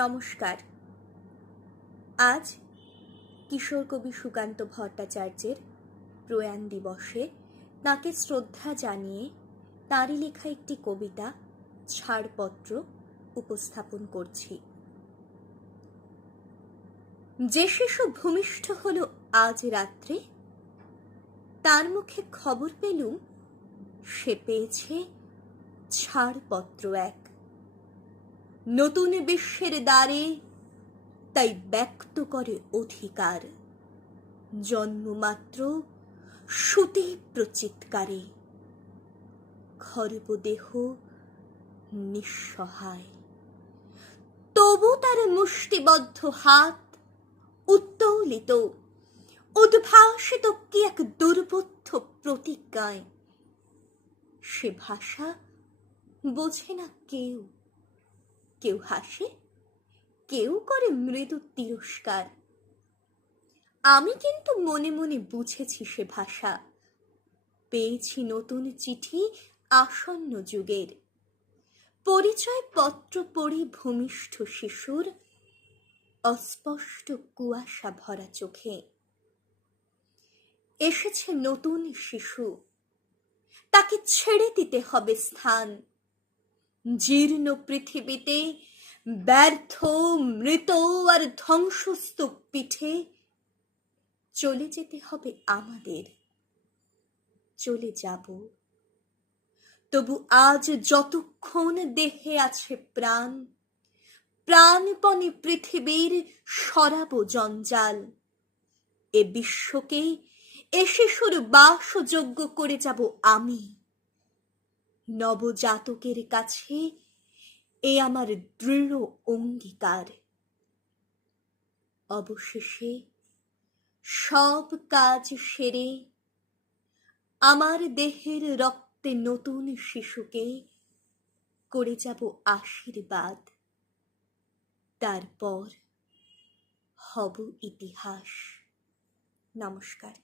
নমস্কার আজ কিশোর কবি সুকান্ত ভট্টাচার্যের প্রয়াণ দিবসে তাঁকে শ্রদ্ধা জানিয়ে তাঁরই লেখা একটি কবিতা ছাড়পত্র উপস্থাপন করছি যে শিশু ভূমিষ্ঠ হল আজ রাত্রে তার মুখে খবর পেলুম সে পেয়েছে ছাড়পত্র এক নতুন বিশ্বের দ্বারে তাই ব্যক্ত করে অধিকার জন্মমাত্র সুতি প্রচিৎকারে খর্বদেহ নিঃসহায় তবু তার মুষ্টিবদ্ধ হাত উত্তোলিত উদ্ভাসিত কি এক দুর্বোধ্য প্রতিজ্ঞায় সে ভাষা বোঝে না কেউ কেউ হাসে কেউ করে মৃদু তিরস্কার আমি কিন্তু মনে মনে বুঝেছি সে ভাষা পেয়েছি নতুন চিঠি আসন্ন যুগের পরিচয় পত্র পড়ি ভূমিষ্ঠ শিশুর অস্পষ্ট কুয়াশা ভরা চোখে এসেছে নতুন শিশু তাকে ছেড়ে দিতে হবে স্থান জীর্ণ পৃথিবীতে ব্যর্থ মৃত আর ধ্বংসস্তূপ পিঠে চলে যেতে হবে আমাদের চলে যাব তবু আজ যতক্ষণ দেহে আছে প্রাণ প্রাণপণে পৃথিবীর সরাব জঞ্জাল এ বিশ্বকে এ শিশুর বাসযোগ্য করে যাব আমি নবজাতকের কাছে এ আমার দৃঢ় অঙ্গীকার অবশেষে সব কাজ সেরে আমার দেহের রক্তে নতুন শিশুকে করে যাব আশীর্বাদ তারপর হব ইতিহাস নমস্কার